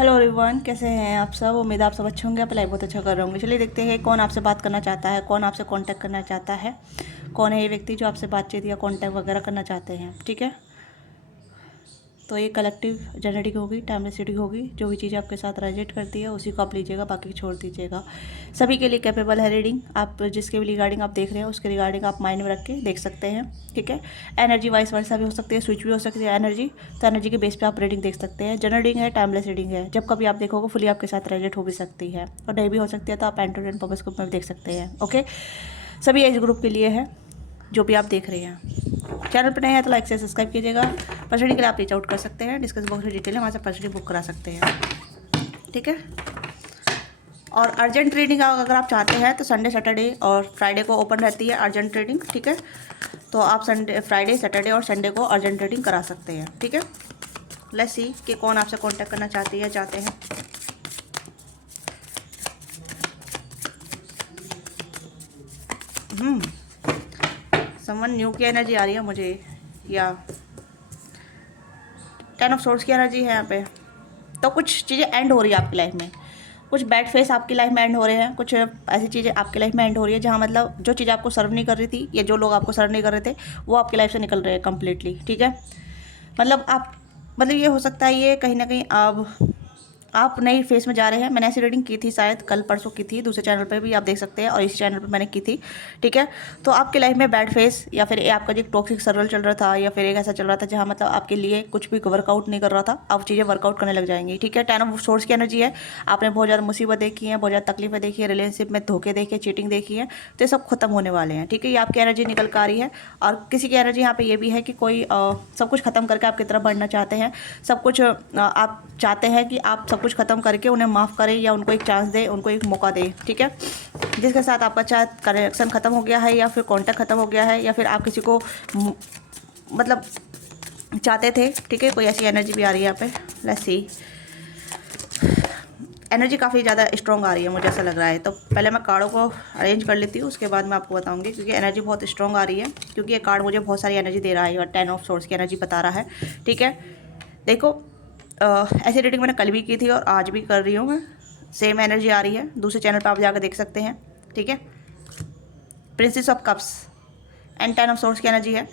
Hello everyone, कैसे हैं आप सब। उम्मीद है आप सब अच्छे होंगे, आप लाइफ बहुत अच्छा कर रहे होंगे। चलिए देखते हैं कौन आपसे बात करना चाहता है, कौन आपसे कांटेक्ट करना चाहता है, कौन है ये व्यक्ति जो आपसे बातचीत या कांटेक्ट वगैरह करना चाहते हैं। ठीक है, तो ये कलेक्टिव जेनेटिक होगी, टाइमलेसिटी होगी। जो भी चीज़ आपके साथ रेजोनेट करती है उसी को आप लीजिएगा, बाकी छोड़ दीजिएगा। सभी के लिए कैपेबल है रीडिंग। आप जिसके भी रिगार्डिंग आप देख रहे हैं उसके रिगार्डिंग आप माइंड में रख के देख सकते हैं। ठीक है, एनर्जी वाइस वर्सा भी हो सकती है, स्विच भी हो सकती है एनर्जी। तो एनर्जी के बेस पे आप रीडिंग देख सकते हैं। जनरल रीडिंग है, टाइमलेस रीडिंग है। जब कभी आप देखोगे फुली आपके साथ रेजोनेट हो भी सकती है और नहीं भी हो सकती है, तो आप एंटरटेन पर्पस ग्रुप में भी देख सकते हैं। ओके, सभी एज ग्रुप के लिए है जो भी आप देख रहे हैं। चैनल पर नए हैं तो लाइक से सब्सक्राइब कीजिएगा। पर्सनली के लिए आप रीच आउट कर सकते हैं, डिस्कस बॉक्स में डिटेल है, वहाँ से पर्सनली बुक करा सकते हैं। ठीक है, और अर्जेंट रीडिंग अगर आप चाहते हैं तो संडे सैटरडे और फ्राइडे को ओपन रहती है अर्जेंट रीडिंग। ठीक है, तो आप फ्राइडे सैटरडे और संडे को अर्जेंट रीडिंग करा सकते हैं। ठीक है, लेट्स सी कि कौन आपसे कांटेक्ट करना चाहती है चाहते हैं। समवन न्यू की एनर्जी आ रही है मुझे, या 10 ऑफ सोर्ड्स की एनर्जी है यहाँ पे। तो कुछ चीज़ें एंड हो रही है आपकी लाइफ में, कुछ बैड फेस आपकी लाइफ में एंड हो रहे हैं, कुछ ऐसी चीज़ें आपकी लाइफ में एंड हो रही है जहाँ मतलब जो चीज़ आपको सर्व नहीं कर रही थी या जो लोग आपको सर्व नहीं कर रहे थे वो आपकी लाइफ से निकल रहे हैं कम्प्लीटली। ठीक है, मतलब आप मतलब ये हो सकता है ये कहीं ना कहीं अब आप नई फेस में जा रहे हैं। मैंने ऐसी रीडिंग की थी, शायद कल परसों की थी, दूसरे चैनल पे भी आप देख सकते हैं और इस चैनल पे मैंने की थी। ठीक है, तो आपके लाइफ में बैड फेस या फिर आपका जो टॉक्सिक सर्कल चल रहा था या फिर एक ऐसा चल रहा था जहाँ मतलब आपके लिए कुछ भी वर्कआउट नहीं कर रहा था, अब चीज़ें वर्कआउट करने लग जाएंगी। ठीक है, 10 ऑफ सोर्स की एनर्जी है। आपने बहुत ज़्यादा मुसीबत देखी है, बहुत ज़्यादा तकलीफें देखी है, रिलेशनशिप में धोखे देखे, चीटिंग देखी है, तो ये सब खत्म होने वाले हैं। ठीक है, ये आपकी एनर्जी निकल कर आ रही है। और किसी की एनर्जी यहाँ पे ये भी है कि कोई सब कुछ खत्म करके आपकी तरफ बढ़ना चाहते हैं। सब कुछ आप चाहते हैं कि आप सब कुछ खत्म करके उन्हें माफ़ करें या उनको एक चांस दें, उनको एक मौका दें। ठीक है, जिसके साथ आपका चाहे कनेक्शन ख़त्म हो गया है या फिर कॉन्टैक्ट ख़त्म हो गया है या फिर आप किसी को मतलब चाहते थे। ठीक है, कोई ऐसी एनर्जी भी आ रही है यहाँ पे। लेट्स सी, एनर्जी काफ़ी ज़्यादा स्ट्रॉन्ग आ रही है, मुझे ऐसा लग रहा है। तो पहले मैं कार्डों को अरेंज कर लेती हूँ, उसके बाद मैं आपको बताऊंगी, क्योंकि एनर्जी बहुत स्ट्रॉन्ग आ रही है, क्योंकि ये कार्ड मुझे बहुत सारी एनर्जी दे रहा है और 10 ऑफ सोर्स की एनर्जी बता रहा है। ठीक है, देखो ऐसी रीडिंग मैंने कल भी की थी और आज भी कर रही हूँ मैं। सेम एनर्जी आ रही है, दूसरे चैनल पर आप जाकर देख सकते हैं। ठीक है, princess of cups and 10 of source की एनर्जी है।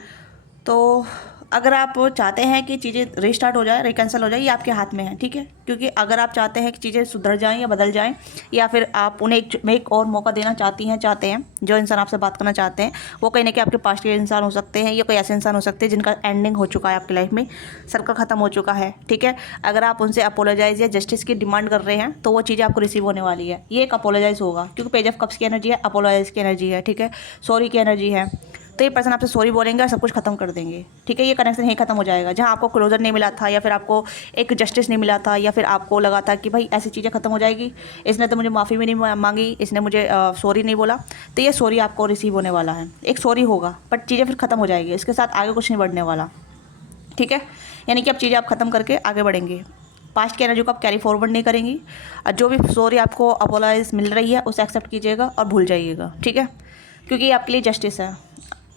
तो अगर आप चाहते हैं कि चीज़ें रीस्टार्ट हो जाए, रिकैंसल हो जाए, ये आपके हाथ में है। ठीक है, क्योंकि अगर आप चाहते हैं कि चीज़ें सुधर जाएं या बदल जाएं या फिर आप उन्हें एक और मौका देना चाहते हैं, जो इंसान आपसे बात करना चाहते हैं वो कहीं ना कहीं आपके पास्ट के इंसान हो सकते हैं या कोई ऐसे इंसान हो सकते हैं जिनका एंडिंग हो चुका है आपकी लाइफ में, सर्कल ख़त्म हो चुका है। ठीक है, अगर आप उनसे अपोलोजाइज या जस्टिस की डिमांड कर रहे हैं तो वो चीज़ें आपको रिसीव होने वाली है। ये एक अपोलोजाइज होगा, क्योंकि पेज ऑफ कप्स की एनर्जी है, अपोलोजाइज की एनर्जी है। ठीक है, सॉरी की एनर्जी है। तो ये पर्सन आपसे सॉरी बोलेंगे और सब कुछ खत्म कर देंगे। ठीक है, ये कनेक्शन यहीं खत्म हो जाएगा। जहाँ आपको क्लोजर नहीं मिला था या फिर आपको एक जस्टिस नहीं मिला था या फिर आपको लगा था कि भाई ऐसी चीज़ें खत्म हो जाएगी, इसने तो मुझे माफ़ी भी नहीं मांगी, इसने मुझे सॉरी नहीं बोला, तो ये सॉरी आपको रिसीव होने वाला है। एक सॉरी होगा बट चीज़ें फिर खत्म हो जाएगी, इसके साथ आगे कुछ नहीं बढ़ने वाला। ठीक है, यानी कि अब चीज़ें आप ख़त्म करके आगे बढ़ेंगे। पास्ट की एनर्जी को आप कैरी फॉरवर्ड नहीं करेंगी और जो भी सॉरी आपको अपोलाइज मिल रही है उसे एक्सेप्ट कीजिएगा और भूल जाइएगा। ठीक है, क्योंकि ये आपके लिए जस्टिस है।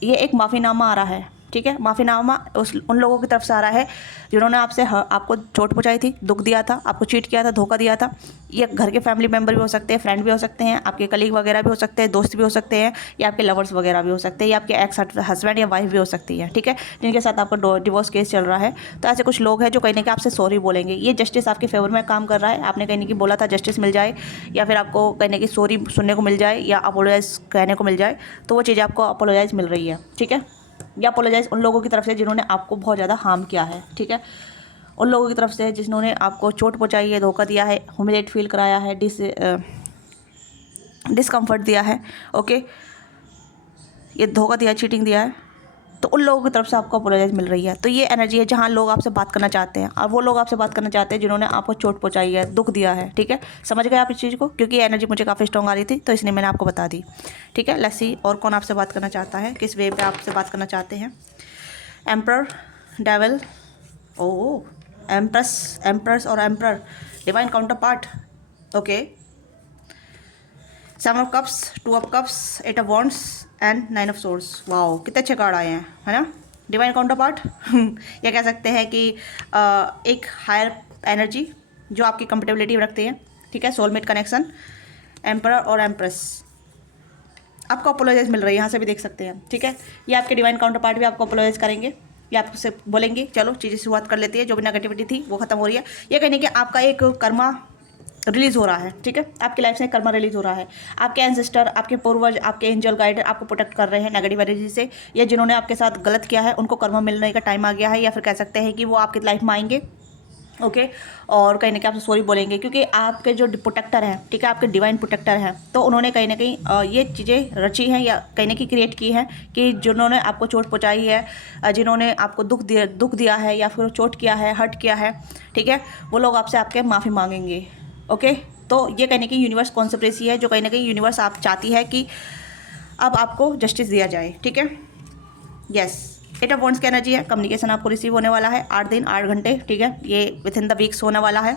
ये एक माफ़ीनामा आ रहा है। ठीक है, माफ़ीनामा उन लोगों की तरफ से आ रहा है जिन्होंने आपको चोट पहुंचाई थी, दुख दिया था, आपको चीट किया था, धोखा दिया था। ये घर के फैमिली मेम्बर भी हो सकते हैं, फ्रेंड भी हो सकते हैं, आपके कलीग वगैरह भी हो सकते हैं, दोस्त भी हो सकते हैं, या आपके लवर्स वगैरह भी हो सकते हैं, या आपके एक्स हस्बैंड या वाइफ भी हो सकती है। ठीक है, जिनके साथ आपका डिवोर्स केस चल रहा है। तो ऐसे कुछ लोग हैं जो कहीं ना कहीं आपसे सॉरी बोलेंगे। ये जस्टिस आपके फेवर में काम कर रहा है। आपने कहीं ना कहीं बोला था जस्टिस मिल जाए या फिर आपको कहीं ना कहीं सॉरी सुनने को मिल जाए या अपोलोजाइज कहने को मिल जाए, तो वो चीज़ें आपको अपोलोजाइज मिल रही है। ठीक है, या अपोलोजाइज उन लोगों की तरफ से जिन्होंने आपको बहुत ज़्यादा हार्म किया है। ठीक है, उन लोगों की तरफ से जिन्होंने आपको चोट पहुंचाई है, धोखा दिया है, ह्यूमिलेट फील कराया है, डिस्कम्फर्ट दिया है। ओके, ये धोखा दिया, चीटिंग दिया है, तो उन लोगों की तरफ से आपको अपोलोजाइज मिल रही है। तो ये एनर्जी है जहाँ लोग आपसे बात करना चाहते हैं और वो लोग आपसे बात करना चाहते हैं जिन्होंने आपको चोट पहुंचाई है, दुख दिया है। ठीक है, समझ गए आप इस चीज़ को, क्योंकि ये एनर्जी मुझे काफ़ी स्ट्रॉन्ग आ रही थी तो इसलिए मैंने आपको बता दी। ठीक है, लेट्स सी और कौन आपसे बात करना चाहता है, किस वे पे आपसे बात करना चाहते हैं। एम्प्रर, डेविल, ओ एम्प्रस और emperor, divine counter part. Okay, 7 of cups, 2 of cups, 8 of wands and 9 of source. Wow, कितने अच्छे कार्ड आए हैं, है ना। डिवाइन काउंटर पार्ट या कह सकते हैं कि एक हायर एनर्जी जो आपकी कंपेटेबिलिटी रखते हैं, ठीक है। सोलमेट कनेक्शन, एम्परर और एम्प्रेस, आपको अपोलोजाइज मिल रही है, यहाँ से भी देख सकते हैं, ठीक है। ये आपके डिवाइन काउंटर पार्ट भी आपको अपोलोजाइज करेंगे, ये आपसे बोलेंगे चलो चीज़ें शुरुआत कर लेती है, जो भी नेगेटिविटी थी वो खत्म हो रही है। ये कहने कि आपका एक कर्मा रिलीज़ हो रहा है, ठीक है। आपकी लाइफ से कर्मा रिलीज़ हो रहा है। आपके एंसेस्टर, आपके पूर्वज, आपके एंजल गाइड आपको प्रोटेक्ट कर रहे हैं नेगेटिव एनर्जी से, या जिन्होंने आपके साथ गलत किया है उनको कर्मा मिलने का टाइम आ गया है, या फिर कह सकते हैं कि वो आपकी लाइफ में आएंगे, ओके। और कहीं ना कहीं आपसे सॉरी बोलेंगे, क्योंकि आपके जो प्रोटेक्टर हैं, ठीक है, आपके डिवाइन प्रोटेक्टर हैं, तो उन्होंने कहीं ना कहीं ये चीज़ें रची हैं या कहीं ना कहीं क्रिएट की हैं कि जिन्होंने आपको चोट पहुंचाई है, जिन्होंने आपको दुख दिया है या फिर चोट किया है, हर्ट किया है, ठीक है, वो लोग आपसे आपके माफ़ी मांगेंगे, ओके। तो ये कहने की यूनिवर्स कॉन्स्पिरेसी है, जो कहीं ना कहीं यूनिवर्स आप चाहती है कि अब आपको जस्टिस दिया जाए, ठीक है। यस, 8 ऑफ वॉन्ड्स की एनर्जी है। कम्युनिकेशन आपको रिसीव होने वाला है 8 दिन 8 घंटे, ठीक है। ये विद इन द वीक्स होने वाला है,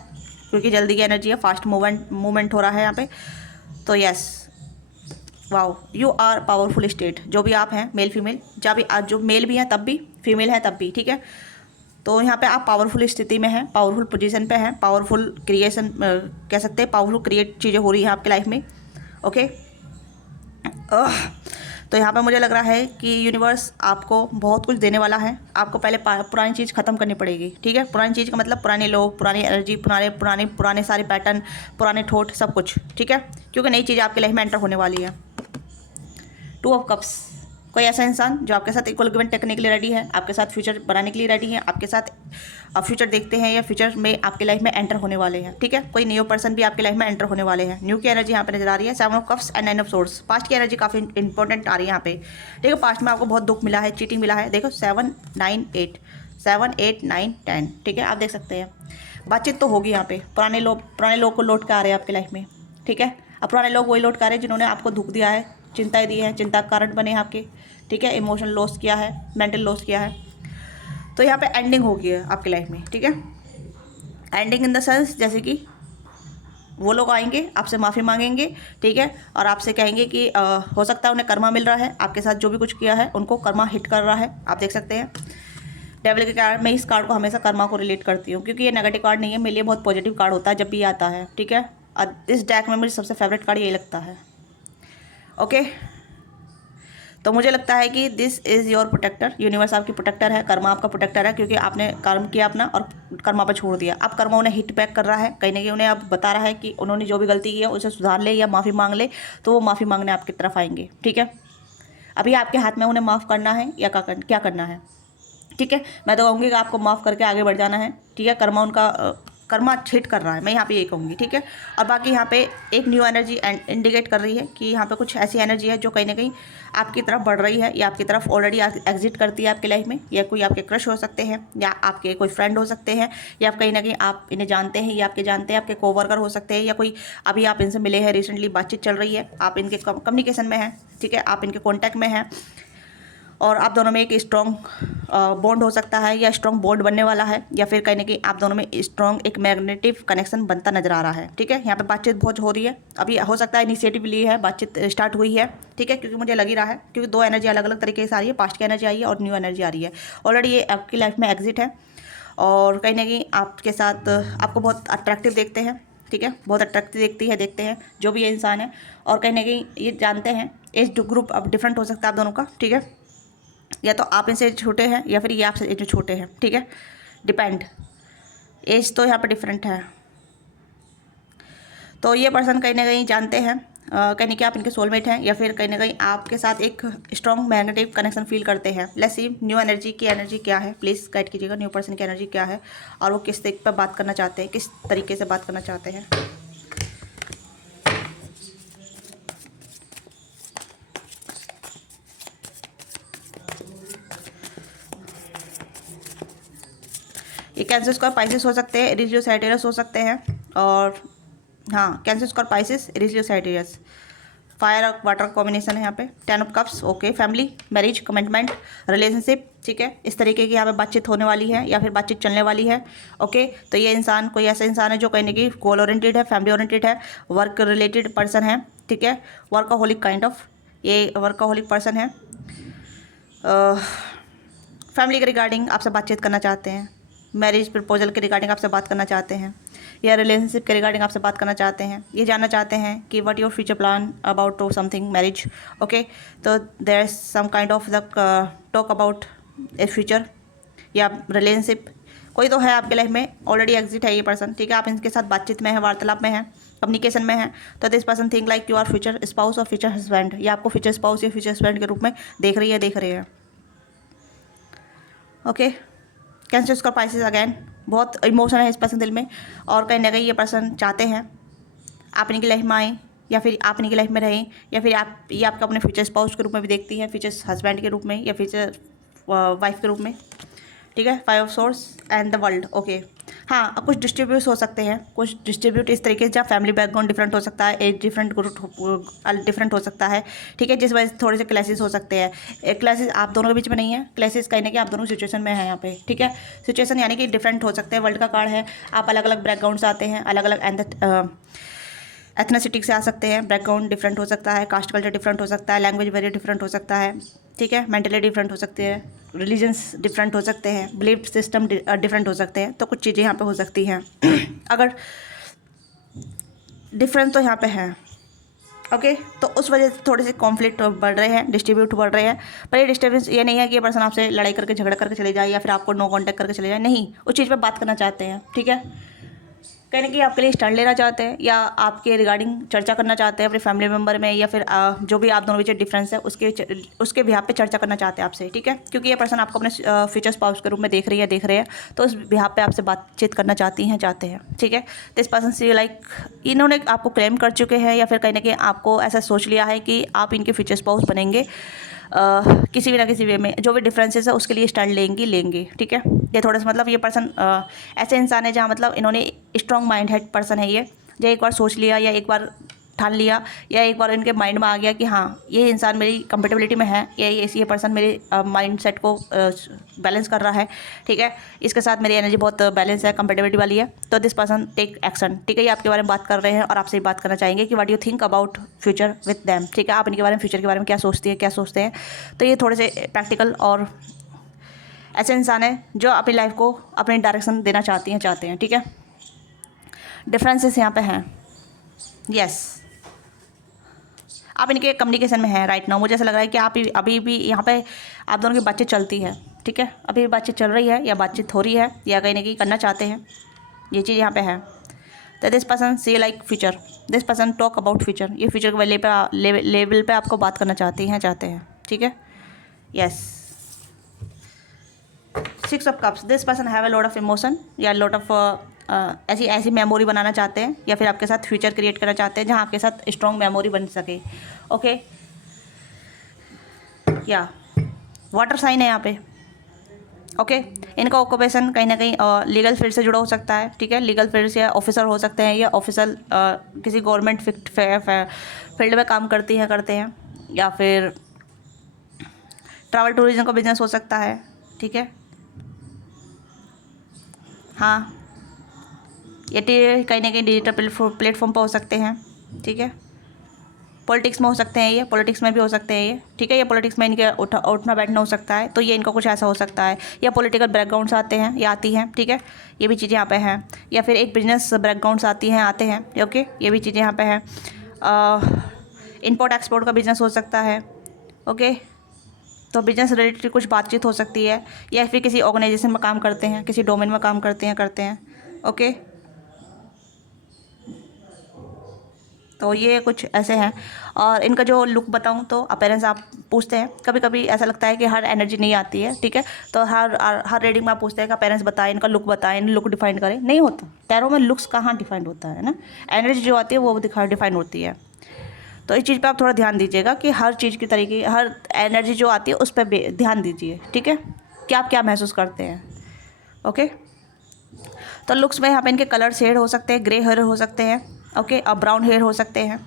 क्योंकि जल्दी की एनर्जी है, फास्ट मूवमेंट हो रहा है यहाँ पे। तो yes, wow, you are powerful state, जो भी आप हैं, मेल फीमेल, जब भी आज जो मेल भी हैं तब भी, फीमेल है तब भी, ठीक है। तो यहाँ पे आप पावरफुल स्थिति में हैं, पावरफुल पोजीशन पे हैं, पावरफुल क्रिएशन कह सकते हैं, पावरफुल क्रिएट चीज़ें हो रही हैं आपकी लाइफ में, ओके। तो यहाँ पे मुझे लग रहा है कि यूनिवर्स आपको बहुत कुछ देने वाला है। आपको पहले पुरानी चीज़ ख़त्म करनी पड़ेगी, ठीक है। पुरानी चीज़ का मतलब पुराने लोग, पुरानी एनर्जी, पुराने सारे पैटर्न, पुराने ठोट, सब कुछ, ठीक है, क्योंकि नई चीज़ आपकी लाइफ में एंटर होने वाली है। 2 ऑफ कप्स, कोई ऐसा इंसान जो आपके साथ इक्वल गिवन टेकने के लिए रेडी है, आपके साथ फ्यूचर बनाने के लिए रेडी है, आपके साथ फ्यूचर देखते हैं या फ्यूचर में आपकी लाइफ में एंटर होने वाले हैं, ठीक है। कोई न्यू पर्सन भी आपकी लाइफ में एंटर होने वाले हैं। न्यू की एनर्जी यहाँ पे नजर आ रही है। 7 of cups and 9 of swords, past की एनर्जी काफ़ी इंपॉर्टेंट आ रही है यहाँ पे, ठीक है। पास्ट में आपको बहुत दुख मिला है, चीटिंग मिला है, देखो 7, 9, 8, 7, 8, 9, 10, ठीक है, आप देख सकते हैं। बातचीत तो होगी यहाँ पे, पुराने लोग को लौट के आ रहे हैं आपकी लाइफ में, ठीक है। अब पुराने लोग वही लौट के आ रहे हैं जिन्होंने आपको दुख दिया है, चिंताएं दी हैं, चिंता का कारण बने आपके, ठीक है। इमोशनल लॉस किया है, मेंटल लॉस किया है, तो यहाँ पे एंडिंग होगी है आपकी लाइफ में, ठीक है। एंडिंग इन द सेंस जैसे कि वो लोग आएंगे, आपसे माफ़ी मांगेंगे, ठीक है, और आपसे कहेंगे कि हो सकता है उन्हें कर्मा मिल रहा है, आपके साथ जो भी कुछ किया है उनको कर्मा हिट कर रहा है, आप देख सकते हैं। डेविल के कार्ड, मैं इस कार्ड को हमेशा कर्मा को रिलेट करती हूँ, क्योंकि ये नेगेटिव कार्ड नहीं है, मेरे लिए बहुत पॉजिटिव कार्ड होता है जब भी आता है, ठीक है। और इस डेक में मुझे सबसे फेवरेट कार्ड यही लगता है, ओके। तो मुझे लगता है कि this is your protector, universe आपकी प्रोटेक्टर है, कर्मा आपका प्रोटेक्टर है, क्योंकि आपने कर्म किया अपना और कर्मा पर छोड़ दिया। अब कर्मा उन्हें हिट बैक कर रहा है, कहीं ना कहीं उन्हें अब बता रहा है कि उन्होंने जो भी गलती की है उसे सुधार ले या माफ़ी मांग ले, तो वो माफ़ी मांगने आपकी तरफ आएंगे, ठीक है। अभी आपके हाथ में उन्हें माफ़ करना है या क्या करना है, ठीक है। मैं तो कहूँगी कि आपको माफ़ करके आगे बढ़ जाना है, ठीक है। कर्मा हिट कर रहा है, मैं यहाँ पे ये कहूँगी, ठीक है। और बाकी यहाँ पे एक न्यू एनर्जी इंडिकेट कर रही है कि यहाँ पे कुछ ऐसी एनर्जी है जो कहीं ना कहीं आपकी तरफ बढ़ रही है, या आपकी तरफ ऑलरेडी एग्जिट करती है आपकी लाइफ में, या कोई आपके क्रश हो सकते हैं, या आपके कोई फ्रेंड हो सकते हैं, या कहीं ना कहीं आप इन्हें जानते हैं, या आपके जानते हैं, आपके कोवर्कर हो सकते हैं, या कोई अभी आप इनसे मिले हैं, रिसेंटली बातचीत चल रही है, आप इनके कम्युनिकेशन में हैं, ठीक है, आप इनके कॉन्टैक्ट में हैं, और आप दोनों में एक स्ट्रॉन्ग बॉन्ड हो सकता है, या स्ट्रॉन्ग बॉन्ड बनने वाला है, या फिर कहीं ना कहीं आप दोनों में स्ट्रॉन्ग एक मैग्नेटिव कनेक्शन बनता नजर आ रहा है, ठीक है। यहाँ पे बातचीत बहुत हो रही है, अभी हो सकता है इनिशिएटिव ली है, बातचीत स्टार्ट हुई है, ठीक है, क्योंकि मुझे लग ही रहा है, क्योंकि 2 एनर्जी अलग अलग तरीके से आ रही है, पास्ट की एनर्जी आई है और न्यू एनर्जी आ रही है। ऑलरेडी ये आपकी लाइफ में एग्जिट है, और कहीं ना कहीं आपके साथ आपको बहुत अट्रैक्टिव देखते हैं, ठीक है, बहुत अट्रैक्टिव देखते हैं जो भी ये इंसान है, और कहीं ना कहीं ये जानते हैं एज ग्रुप अब डिफरेंट हो सकता है आप दोनों का, ठीक है। या तो आप इनसे छोटे हैं या फिर ये आपसे एज में छोटे हैं, ठीक है, डिपेंड, एज तो यहाँ पे डिफरेंट है। तो ये पर्सन कहीं ना कहीं जानते हैं कहीं ना कहीं आप इनके सोलमेट हैं, या फिर कहीं ना कहीं आपके साथ एक स्ट्रॉन्ग मैग्नेटिव कनेक्शन फील करते हैं। लेट्स सी न्यू एनर्जी की एनर्जी क्या है, प्लीज़ गाइड कीजिएगा, न्यू पर्सन की एनर्जी क्या है, और वो किस तरीके पर बात करना चाहते हैं, किस तरीके से बात करना चाहते हैं। ये कैंसर स्क्वायर पाइसिस हो सकते हैं, इरिजियो साइटेरियस हो सकते हैं, और हाँ, कैंसर स्क्वायर पाइसिस, इरिजियो साइटेरियस, फायर और वाटर कॉम्बिनेशन है यहाँ पे। 10 of cups, okay, family, marriage, commitment, relationship, ठीक है, इस तरीके की यहाँ पे बातचीत होने वाली है, या फिर बातचीत चलने वाली है, ओके। तो ये इंसान कोई ऐसा इंसान है जो कहीं ना कहीं गोल ओरिएंटेड है, फैमिली ओरिएंटेड है, वर्क रिलेटेड पर्सन है, ठीक है, वर्कaholic काइंड ऑफ, ये वर्कaholic पर्सन है, फैमिली के रिगार्डिंग आपसे बातचीत करना चाहते हैं, मैरिज प्रपोजल के रिगार्डिंग आपसे बात करना चाहते हैं, या रिलेशनशिप के रिगार्डिंग आपसे बात करना चाहते हैं, ये जानना चाहते हैं कि what your future plan about to something marriage. Okay, तो there is some kind of the talk about a future या रिलेशनशिप। कोई तो है आपके लाइफ में, ऑलरेडी एग्जिट है ये पर्सन, ठीक है, आप इनके साथ बातचीत में है, वार्तालाप में है, कम्युनिकेशन में है। तो this person think like you are future spouse और फ्यूचर हस्बैंड, या आपको फ्यूचर स्पाउस या फ्यूचर हस्बैंड के रूप में देख रहे हैं। Okay, Cancer Scorpio Pisces again, बहुत इमोशन है इस पर्सन दिल में, और कहीं ना कहीं ये पर्सन चाहते हैं आप इनकी लाइफ में आएँ, या फिर आप इनकी लाइफ में रहें, या फिर आप ये आपका अपने फ्यूचर स्पाउस के रूप में भी देखती हैं, फ्यूचर हस्बैंड के रूप में या फ्यूचर वाइफ के रूप में, ठीक है। 5 of source and the world. Okay, हाँ, कुछ डिस्ट्रीब्यूट हो सकते हैं, कुछ डिस्ट्रीब्यूट इस तरीके से जहाँ फैमिली बैकग्राउंड डिफरेंट हो सकता है, एज डिफरेंट ग्रुप डिफरेंट हो सकता है, ठीक है, जिस वजह से थोड़े से क्लैसेस हो सकते हैं। क्लैसेस आप दोनों के बीच में नहीं है, क्लैसेस कहीं ना कहीं आप दोनों सिचुएशन में हैं यहाँ पे, ठीक है। सिचुएशन यानी कि डिफरेंट हो सकते हैं, वर्ल्ड का कार्ड है, आप अलग अलग बैकग्राउंड से आते हैं, अलग अलग एथनिसिटी से आ सकते हैं, बैकग्राउंड डिफरेंट हो सकता है, कास्ट कल्चर डिफरेंट हो सकता है, लैंग्वेज वेरी डिफरेंट हो सकता है, ठीक है, मेंटली डिफरेंट हो सकते हैं, रिलीजन्स डिफरेंट हो सकते हैं, बिलीफ सिस्टम डिफरेंट हो सकते हैं। तो कुछ चीज़ें यहाँ पे हो सकती हैं अगर डिफरेंस तो यहाँ पे है। ओके, तो उस वजह से थोड़े से कॉन्फ्लिक्ट बढ़ रहे हैं, डिस्ट्रीब्यूट बढ़ रहे हैं। पर ये डिस्टर्बेंस ये नहीं है कि ये पर्सन आपसे लड़ाई करके झगड़ा करके चले जाए, या फिर आपको नो कॉन्टैक्ट करके चले जाए, नहीं, उस चीज़ पर बात करना चाहते हैं, ठीक है। कहीं ना कहीं आपके लिए स्टैंड लेना चाहते हैं, या आपके रिगार्डिंग चर्चा करना चाहते हैं अपने फैमिली मेम्बर में, या फिर जो भी आप दोनों बीच डिफरेंस है उसके बिहाफ पे चर्चा करना चाहते हैं आपसे, ठीक है। क्योंकि ये पर्सन आपको अपने फ्यूचर स्पाउस के रूप में देख रहे हैं, तो उस बिहाफ पे आपसे बातचीत करना चाहते हैं, ठीक है। दिस पर्सन सी लाइक इन्होंने आपको क्लेम कर चुके हैं, या फिर कहीं ना कहीं आपको ऐसा सोच लिया है कि आप इनके फ्यूचर स्पाउस बनेंगे, किसी भी ना किसी वे में। जो भी डिफरेंसेस है उसके लिए स्टैंड लेंगे, ठीक है। ये थोड़ा सा मतलब ये पर्सन ऐसे इंसान है जहाँ मतलब इन्होंने स्ट्रॉन्ग माइंड हेड पर्सन है ये, जो एक बार सोच लिया, या एक बार ठान लिया, या एक बार इनके माइंड में आ गया कि हाँ ये इंसान मेरी कंपेटेबिलिटी में है, या ये पर्सन मेरे माइंड सेट को बैलेंस कर रहा है, ठीक है, इसके साथ मेरी एनर्जी बहुत बैलेंस है, कंपेटेबिलिटी वाली है। तो दिस पर्सन टेक एक्शन, ठीक है। ये आपके बारे में बात कर रहे हैं और आपसे बात करना चाहेंगे कि what you think about future with them, ठीक है। आप इनके बारे में, फ्यूचर के बारे में क्या सोचते हैं। तो ये थोड़े से प्रैक्टिकल और ऐसे इंसान है जो अपनी लाइफ को अपनी डायरेक्शन देना चाहते हैं, ठीक है। डिफरेंसेस यहाँ पे हैं, यस, आप इनके कम्युनिकेशन में हैं राइट नाउ। मुझे ऐसा लग रहा है कि आप अभी भी यहाँ पे आप दोनों की बातचीत चलती है, ठीक है, अभी भी बातचीत चल रही है, या बातचीत हो रही है, या कहीं ना कहीं करना चाहते हैं, ये चीज़ यहाँ पे है। तो this person see like future, this person talk about future, ये फ्यूचर के लेवल पे आपको बात करना चाहते हैं, ठीक है, yes. 6 of cups, this person have a lot of emotion, या लॉट ऑफ ऐसी मेमोरी बनाना चाहते हैं, या फिर आपके साथ फ्यूचर क्रिएट करना चाहते हैं जहाँ आपके साथ स्ट्रॉन्ग मेमोरी बन सके। ओके, या वाटर साइन है यहाँ पे। ओके, इनका ऑक्यूपेशन कहीं ना कहीं लीगल फील्ड से जुड़ा हो सकता है, ठीक है, लीगल फील्ड से ऑफिसर हो सकते हैं, या ऑफिसर किसी गवर्नमेंट फील्ड में काम करते हैं, या फिर ट्रैवल टूरिज्म का बिजनेस हो सकता है, ठीक है। हाँ, ये कहीं ना कहीं डिजिटल प्लेटफॉर्म पर हो सकते हैं, ठीक है। पॉलिटिक्स में हो सकते हैं, ये पॉलिटिक्स में भी हो सकते हैं ये, ठीक है। ये पॉलिटिक्स में इनके उठना बैठना हो सकता है, तो ये इनका कुछ ऐसा हो सकता है, या पॉलिटिकल बैकग्राउंड से आते हैं या आती हैं, ठीक है, ये भी चीज़ें यहाँ पे हैं। या फिर एक बिजनेस बैकग्राउंड से आते हैं, ओके, ये भी चीज़ें यहाँ पे हैं। इंपोर्ट एक्सपोर्ट का बिजनेस हो सकता है, ओके, तो बिजनेस रिलेटेड कुछ बातचीत हो सकती है, या फिर किसी ऑर्गेनाइजेशन में काम करते हैं, किसी डोमेन में काम करते हैं, ओके। तो ये कुछ ऐसे हैं। और इनका जो लुक बताऊं तो अपीयरेंस आप पूछते हैं, कभी कभी ऐसा लगता है कि हर एनर्जी नहीं आती है, ठीक है, तो हर रीडिंग में आप पूछते हैं कि अपीयरेंस बताएं, इनका लुक बताएं, लुक डिफाइन करें, नहीं होता टैरो में लुक्स कहाँ डिफाइंड होता है ना, एनर्जी जो आती है वो डिफाइन होती है। तो इस चीज़ पे आप थोड़ा ध्यान दीजिएगा कि हर चीज़ की तरीके, हर एनर्जी जो आती है उस पर ध्यान दीजिए, ठीक है, कि आप क्या महसूस करते हैं, ओके। तो लुक्स में यहाँ पे इनके कलर शेड हो सकते हैं, ग्रे हेयर हो सकते हैं, ओके, अब ब्राउन हेयर हो सकते हैं,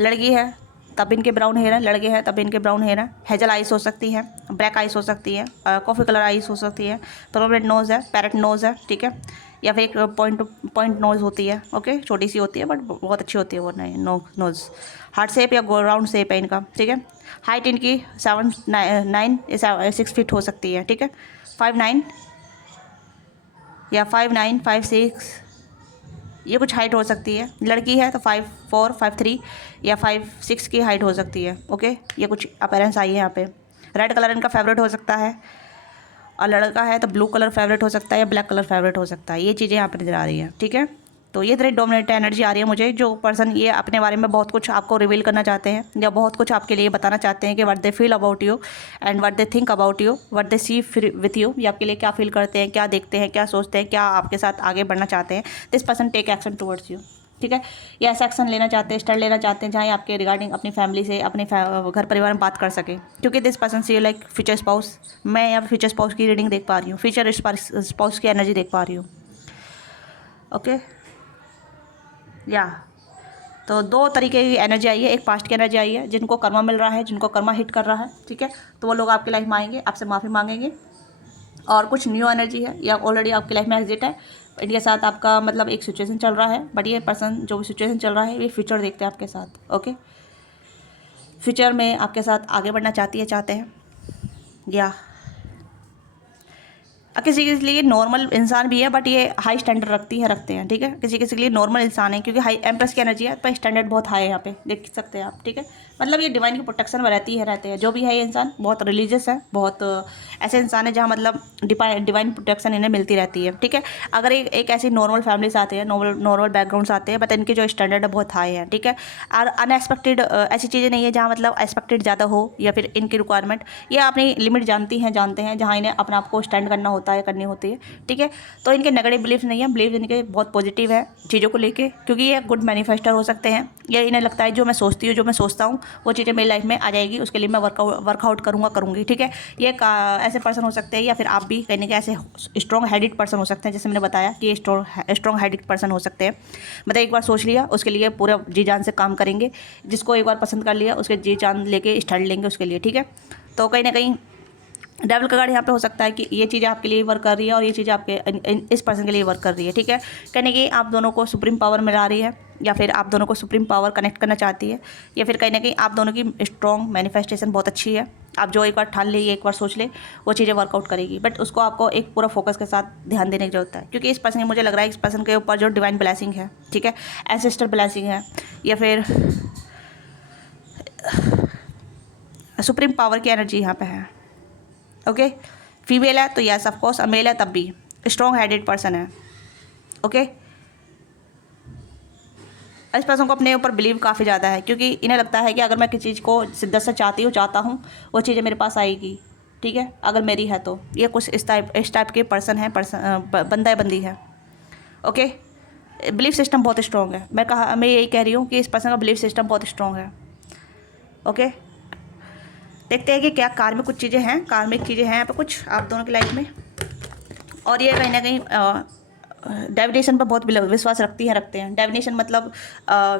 लड़की है तब इनके ब्राउन हेयर है, लड़के हैं तब इनके ब्राउन हेयर है, हेजल आइस हो सकती है, ब्लैक आइस हो सकती है, कॉफ़ी कलर आइस हो सकती है, परमानेंट नोज़ है, पैरेट नोज़ है, ठीक है, या फिर एक पॉइंट नोज़ होती है, ओके, छोटी सी होती है बट बहुत अच्छी होती है वो नोज़, हार्ट शेप या राउंड शेप है इनका, ठीक है। हाइट इनकी 6 फीट हो सकती है, ठीक है, 5'9", या 5'9", 5'6", ये कुछ हाइट हो सकती है। लड़की है तो 5'4", 5'3" या 5'6" की हाइट हो सकती है। ओके, ये कुछ अपीयरेंस आई है यहाँ पे। रेड कलर इनका फेवरेट हो सकता है, और लड़का है तो ब्लू कलर फेवरेट हो सकता है या ब्लैक कलर फेवरेट हो सकता है। ये चीज़ें यहाँ पर नज़र आ रही हैं, ठीक है। तो ये तरह डोमिनेट एनर्जी आ रही है मुझे। जो पर्सन ये अपने बारे में बहुत कुछ आपको रिवील करना चाहते हैं या बहुत कुछ आपके लिए बताना चाहते हैं कि what they feel about you and what they think about you, what they see with you, ये आपके लिए क्या फील करते हैं, क्या देखते हैं, क्या सोचते हैं, क्या आपके साथ आगे बढ़ना चाहते हैं। This person take action towards you, ठीक है। ये ऐसा एक्शन लेना चाहते हैं, स्टेप लेना चाहते हैं जहाँ आपके रिगार्डिंग अपनी फैमिली से, अपने घर परिवार में बात कर सके, क्योंकि this person see like future spouse. मैं यहाँ फ्यूचर स्पाउस की रीडिंग देख पा रही हूँ, फ्यूचर स्पाउस की एनर्जी देख पा रही हूँ। ओके, या तो दो तरीके की एनर्जी आई है। एक पास्ट की एनर्जी आई है, जिनको कर्मा मिल रहा है, जिनको कर्मा हिट कर रहा है, ठीक है, तो वो लोग आपकी लाइफ में आएंगे, आपसे माफ़ी मांगेंगे। और कुछ न्यू एनर्जी है या ऑलरेडी आपकी लाइफ में एग्जिट है, इनके साथ आपका मतलब एक सिचुएशन चल रहा है, बट ये पर्सन जो भी सिचुएशन चल रहा है ये फ्यूचर देखते हैं आपके साथ। ओके, फ्यूचर में आपके साथ आगे बढ़ना चाहते हैं या किसी के लिए नॉर्मल इंसान भी है, बट ये हाई स्टैंडर्ड रखते हैं, ठीक है। किसी के लिए नॉर्मल इंसान है, क्योंकि हाई एम्प्रेस की एनर्जी है, पर स्टैंडर्ड बहुत हाई है, यहाँ पे देख सकते हैं आप, ठीक है। मतलब ये डिवाइन की प्रोटेक्शन में रहते हैं। जो भी है ये इंसान बहुत रिलीजियस है, बहुत ऐसे इंसान है जहाँ मतलब डिवाइन प्रोटेक्शन इन्हें मिलती रहती है, ठीक है। अगर एक ऐसी नॉर्मल फैमिली से आते हैं, नॉर्मल बैकग्राउंड से आते हैं, बट इनके जो स्टैंडर्ड है बहुत हाई है, ठीक है। और अनएक्सपेक्टेड ऐसी चीज़ें नहीं है जहाँ मतलब एक्सपेक्टेड ज़्यादा हो या फिर इनकी रिक्वायरमेंट, ये अपनी लिमिट जानते हैं जहाँ इन्हें अपने आप को स्टैंड करना होता है, करनी होती है, ठीक है। तो इनके नेगेटिव बिलीफ नहीं है, बिलीफ इनके बहुत पॉजिटिव है चीज़ों को लेके, क्योंकि ये गुड मैनिफेस्टर हो सकते हैं। ये इन्हें लगता है जो मैं सोचती हूँ, जो मैं सोचता हूँ वो चीज़ें मेरी लाइफ में आ जाएगी, उसके लिए मैं वर्कआउट करूँगी, ठीक है। ये ऐसे पर्सन हो सकते हैं, या फिर आप भी कहीं ना कहीं ऐसे स्ट्रॉन्ग हेडेड पर्सन हो सकते हैं, जैसे मैंने बताया कि ये स्ट्रॉन्ग हेडेड पर्सन हो सकते हैं। मतलब एक बार सोच लिया उसके लिए पूरा जी जान से काम करेंगे, जिसको एक बार पसंद कर लिया उसके जी जान लेके स्टैंड लेंगे उसके लिए, ठीक है। तो कहीं ना कहीं डेवल का कार्ड यहाँ पे हो सकता है कि ये चीज़ें आपके लिए वर्क कर रही है और ये चीज़ें आपके इस पर्सन के लिए वर्क कर रही है, ठीक है। कहने की आप दोनों को सुप्रीम पावर मिला रही है, या फिर आप दोनों को सुप्रीम पावर कनेक्ट करना चाहती है, या फिर कहीं ना कहीं आप दोनों की स्ट्रॉन्ग मैनिफेस्टेशन बहुत अच्छी है। आप जो एक बार ठान ले, एक बार सोच ले, वो चीज़ें वर्कआउट करेगी, बट उसको आपको एक पूरा फोकस के साथ ध्यान देने की जरूरत है, क्योंकि इस पर्सन मुझे लग रहा है इस पर्सन के ऊपर जो डिवाइन ब्लेसिंग है, ठीक है, एंसेस्टर ब्लेसिंग है, या फिर सुप्रीम पावर की एनर्जी यहाँ पे है। ओके, फीमेल है तो यस ऑफ कोर्स, मेल है तब भी स्ट्रॉन्ग हेडेड पर्सन है। ओके, इस पर्सन को अपने ऊपर बिलीव काफ़ी ज़्यादा है, क्योंकि इन्हें लगता है कि अगर मैं किसी चीज़ को शिद्दत से चाहता हूँ वो चीज़ें मेरे पास आएगी, ठीक है, अगर मेरी है तो। ये कुछ इस टाइप के पर्सन है, बंदा बंदी है। ओके, बिलीफ सिस्टम बहुत स्ट्रॉन्ग है। मैं यही कह रही हूँ कि इस पर्सन का बिलीफ सिस्टम बहुत स्ट्रॉन्ग है। ओके, देखते हैं कि क्या कार्मिक कुछ चीज़ें हैं, कार्मिक चीज़ें हैं यहाँ पर कुछ आप दोनों की लाइफ में। और ये कहीं ना कहीं डेविनेशन पर बहुत विश्वास रखते हैं। डेविनेशन मतलब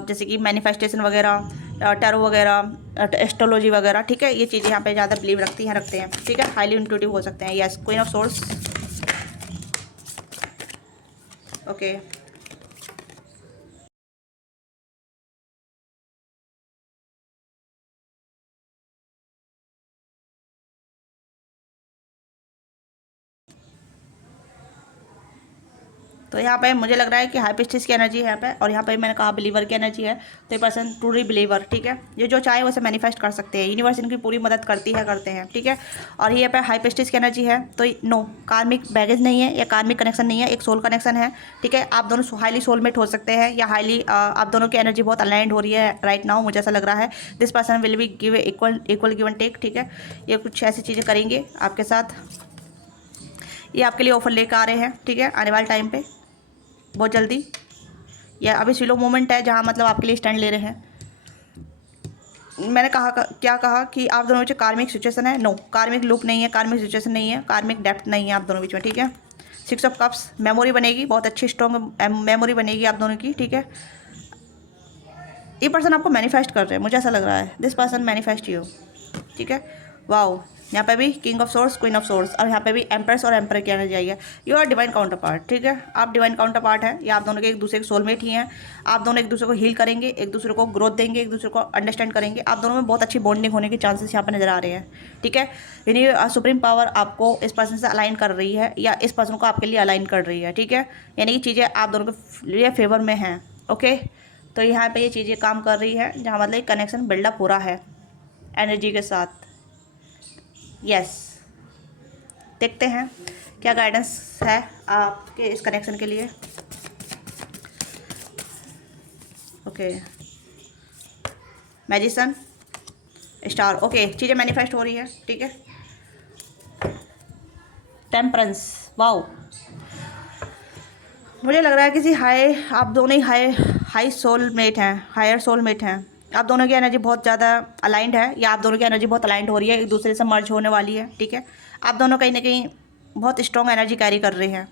जैसे कि मैनिफेस्टेशन वगैरह, टैरो वगैरह, एस्ट्रोलॉजी वगैरह, ठीक है। ये चीज़ें यहाँ पे ज़्यादा बिलीव रखते हैं, ठीक है। हाईली इंट्यूटिव हो सकते हैं। Yes, queen of source. Okay, तो यहाँ पे मुझे लग रहा है कि हाई पिस्टिस की एनर्जी है यहाँ पे, और यहाँ पे मैंने कहा बिलीवर की एनर्जी है। तो ये पर्सन ट्रूली बिलीवर, ठीक है, ये जो चाहे वैसे मैनिफेस्ट कर सकते हैं। यूनिवर्स इनकी पूरी मदद करते हैं, ठीक है। और ये पे हाई पिस्टिस की एनर्जी है, तो नो कार्मिक बैगेज नहीं है या कार्मिक कनेक्शन नहीं है, एक सोल कनेक्शन है, ठीक है। आप दोनों हाईली सोलमेट हो सकते हैं, या हाईली आप दोनों की एनर्जी बहुत अलाइंड हो रही है राइट नाउ, मुझे ऐसा लग रहा है। This person will be give equal give and take, ठीक है। ये कुछ ऐसी चीज़ें करेंगे आपके साथ, ये आपके लिए ऑफर लेकर आ रहे हैं, ठीक है, आने वाले टाइम पे बहुत जल्दी, या अभी स्लो मोमेंट है जहाँ मतलब आपके लिए स्टैंड ले रहे हैं। मैंने क्या कहा कि आप दोनों बीच कार्मिक सिचुएशन है, नो कार्मिक लूप नहीं है, कार्मिक सिचुएशन नहीं है, कार्मिक डेप्थ नहीं है आप दोनों बीच में, ठीक है। 6 ऑफ कप्स, मेमोरी बनेगी, बहुत अच्छी स्ट्रॉन्ग मेमोरी बनेगी आप दोनों की, ठीक है। ये पर्सन आपको मैनिफेस्ट कर रहे हैं, मुझे ऐसा लग रहा है। दिस पर्सन मैनिफेस्ट यू, ठीक है। वाओ, यहाँ पे भी king of source, queen of source, और यहाँ पे भी एम्प्रेस और एम्पर की एनर्जी आई है। You are divine counterpart, ठीक है, आप डिवाइन काउंटर पार्ट है, या आप दोनों के एक दूसरे के सोलमेट ही हैं। आप दोनों एक दूसरे को हील करेंगे, एक दूसरे को ग्रोथ देंगे, एक दूसरे को अंडरस्टैंड करेंगे। आप दोनों में बहुत अच्छी बॉन्डिंग होने के चांसेस यहाँ पर नजर आ रहे हैं, ठीक है। यानी सुप्रीम पावर आपको इस पर्सन से अलाइन कर रही है, या इस पर्सन को आपके लिए अलाइन कर रही है, ठीक है। यानी कि चीज़ें आप दोनों के लिए फेवर में हैं, ओके। तो यहाँ पे ये चीज़ें काम कर रही है, जहाँ मतलब कनेक्शन बिल्डअप हो रहा है एनर्जी के साथ। यस, देखते हैं क्या गाइडेंस है आपके इस कनेक्शन के लिए। ओके, मैजिशियन, स्टार, ओके, चीज़ें मैनिफेस्ट हो रही है, ठीक है। टेम्परेंस, वाओ, मुझे लग रहा है किसी आप दोनों ही हाई सोलमेट हैं, हायर सोलमेट हैं। आप दोनों की एनर्जी बहुत ज़्यादा अलाइंड है, या आप दोनों की एनर्जी बहुत अलाइंड हो रही है, एक दूसरे से मर्ज होने वाली है, ठीक है। आप दोनों कहीं ना कहीं बहुत स्ट्रॉन्ग एनर्जी कैरी कर रहे हैं,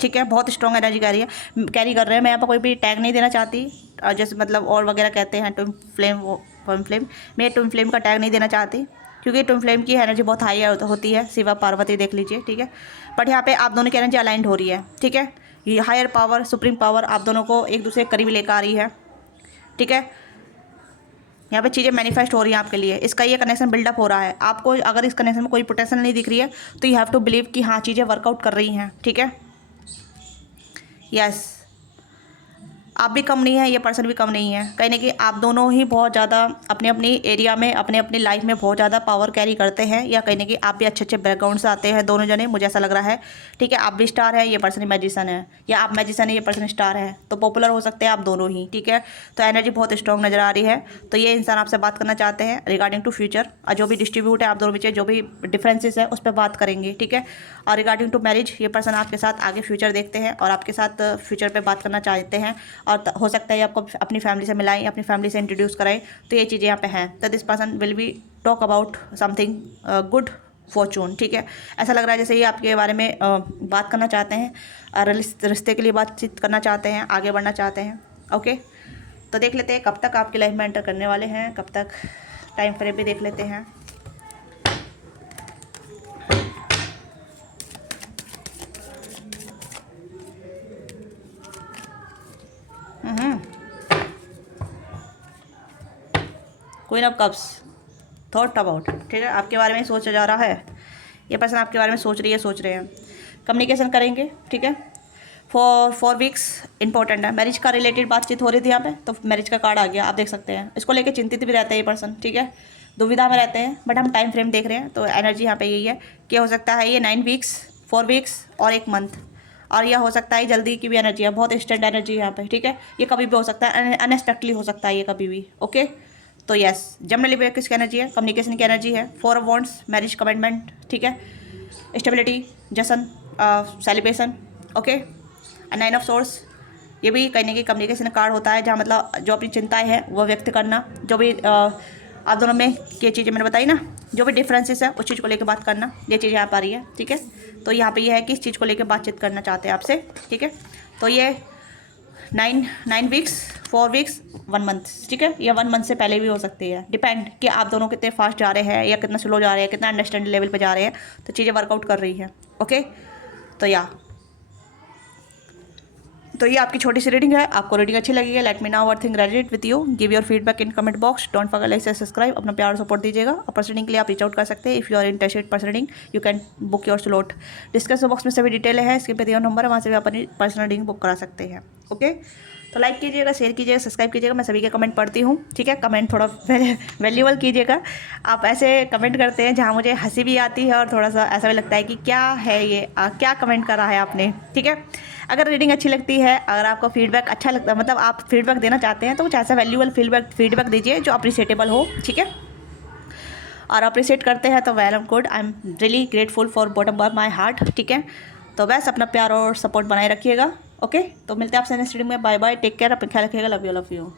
ठीक है, बहुत स्ट्रॉन्ग एनर्जी कैरी कर रहे हैं। मैं यहाँ पर कोई भी टैग नहीं देना चाहती, जैसे मतलब और वगैरह कहते हैं ट्विन फ्लेम, मैं ट्विन फ्लेम का टैग नहीं देना चाहती, क्योंकि ट्विन फ्लेम की एनर्जी बहुत हाई होती है, शिवा पार्वती देख लीजिए, ठीक है। बट यहाँ पे आप दोनों की एनर्जी अलाइंड हो रही है, ठीक है। ये हायर पावर, सुप्रीम पावर आप दोनों को एक दूसरे के करीब लेकर आ रही है, ठीक है। यहाँ पे चीज़ें मैनिफेस्ट हो रही हैं आपके लिए, इसका ये कनेक्शन बिल्डअप हो रहा है। आपको अगर इस कनेक्शन में कोई पोटेंशियल नहीं दिख रही है, तो यू हैव टू बिलीव कि हाँ चीज़ें वर्कआउट कर रही हैं, ठीक है। यस, आप भी कम नहीं है, ये पर्सन भी कम नहीं है। कहीं ना कहीं आप दोनों ही बहुत ज़्यादा अपने अपनी एरिया में, अपने अपनी लाइफ में बहुत ज़्यादा पावर कैरी करते हैं, या कहीं ना कहीं आप भी अच्छे अच्छे बैकग्राउंड से आते हैं दोनों जने, मुझे ऐसा लग रहा है, ठीक है। आप भी स्टार है, ये पर्सन मैजिशियन है, या आप मैजिशियन है, ये पर्सन स्टार है, तो पॉपुलर हो सकते हैं आप दोनों ही, ठीक है। तो एनर्जी बहुत स्ट्रॉन्ग नज़र आ रही है। तो ये इंसान आपसे बात करना चाहते हैं रिगार्डिंग टू फ्यूचर, और जो भी डिस्ट्रीब्यूट है आप दोनों बीच जो भी डिफरेंसेस है उस पर बात करेंगे, ठीक है। और रिगार्डिंग टू मैरिज, ये पर्सन आपके साथ आगे फ्यूचर देखते हैं और आपके साथ फ्यूचर पर बात करना चाहते हैं, और हो सकता है आपको अपनी फैमिली से मिलाएं, अपनी फैमिली से इंट्रोड्यूस कराएं। तो ये चीज़ें यहाँ पे हैं। तो this person will be talk about something good Fortune, ठीक है। ऐसा लग रहा है जैसे ये आपके बारे में बात करना चाहते हैं, रिश्ते के लिए बातचीत करना चाहते हैं, आगे बढ़ना चाहते हैं, ओके। तो देख लेते हैं कब तक आपकी लाइफ में एंटर करने वाले हैं, कब तक, टाइम फ्रेम भी देख लेते हैं। Queen of cups, thought about, ठीक है, आपके बारे में सोचा जा रहा है, ये पर्सन आपके बारे में सोच रहे हैं। कम्युनिकेशन करेंगे, ठीक है। फॉर वीक्स इंपॉर्टेंट है, मैरिज का रिलेटेड बातचीत हो रही थी यहाँ पे, तो मैरिज का कार्ड आ गया, आप देख सकते हैं। इसको लेके चिंतित भी रहते हैं ये पर्सन, ठीक है, दुविधा में रहते हैं, बट हम टाइम फ्रेम देख रहे हैं। तो एनर्जी यहाँ पे यही है कि हो सकता है ये 9 वीक्स, 4 वीक्स और 1 मंथ, और यह हो सकता है जल्दी की भी एनर्जी है, बहुत इंस्टेंट एनर्जी यहाँ पे, ठीक है। ये कभी भी हो सकता है, अनएक्सपेक्टली हो सकता है ये कभी भी, ओके। तो यस, जनरली किसकी एनर्जी है, कम्युनिकेशन की एनर्जी है। 4 ऑफ वॉन्ड्स, मैरिज कमिटमेंट, ठीक है, stability, Jashan, celebration, okay. 9 of source, ये भी कहीं ना कहीं कम्युनिकेशन कार्ड होता है, जहाँ मतलब जो अपनी चिंताएं हैं वो व्यक्त करना, जो भी आप दोनों में ये चीज़ें मैंने बताई ना, जो भी डिफरेंसेस है उस चीज़ को लेकर बात करना, ये चीज़ यहाँ पर आ रही है, ठीक है। तो यहाँ पे ये है कि इस चीज़ को लेकर बातचीत करना चाहते हैं आपसे, ठीक है। तो ये 9 वीक्स, 4 वीक्स, 1 मंथ, ठीक है, या 1 मंथ से पहले भी हो सकती है, डिपेंड कि आप दोनों कितने फास्ट जा रहे हैं या कितना स्लो जा रहे हैं, कितना अंडरस्टैंड लेवल पे जा रहे हैं। तो चीज़ें वर्कआउट कर रही हैं, ओके। तो ये आपकी छोटी सी रीडिंग है। आपको रीडिंग अच्छी लगी है, let me now think radiate with you, give your feedback in comment box, don't forget like से सब्सक्राइब, अपना प्यार और सपोर्ट दीजिएगा। और पर्सनल रीडिंग के लिए आप रीच आउट कर सकते हैं। If you are interested personal reading, you can book your slot, description box में सभी डिटेल है, स्क्रीन पे दिया नंबर है, वहाँ से भी आप अपनी पर्सनल रीडिंग बुक करा सकते हैं, ओके। तो लाइक कीजिएगा, शेयर कीजिएगा, सब्सक्राइब कीजिएगा, मैं सभी के कमेंट पढ़ती हूँ, ठीक है। कमेंट थोड़ा वैल्यूबल कीजिएगा, आप ऐसे कमेंट करते हैं जहाँ मुझे हंसी भी आती है और थोड़ा सा ऐसा भी लगता है कि क्या है ये, क्या कमेंट करा है आपने, ठीक है। अगर रीडिंग अच्छी लगती है, अगर आपको फीडबैक अच्छा लगता है, मतलब आप फीडबैक देना चाहते हैं, तो कुछ ऐसा वैल्यूबल फीडबैक दीजिए जो अप्रिशिएटेबल हो, ठीक है। और अप्रिशिएट करते हैं तो well and good, I am really grateful for bottom of my heart, ठीक है। तो बस अपना प्यार और सपोर्ट बनाए रखिएगा, ओके। तो मिलते हैं आपसे नेक्स्ट रीडिंग में, बाय बाय, टेक केयर, अपना ख्याल रखिएगा, लव यू, लव यू।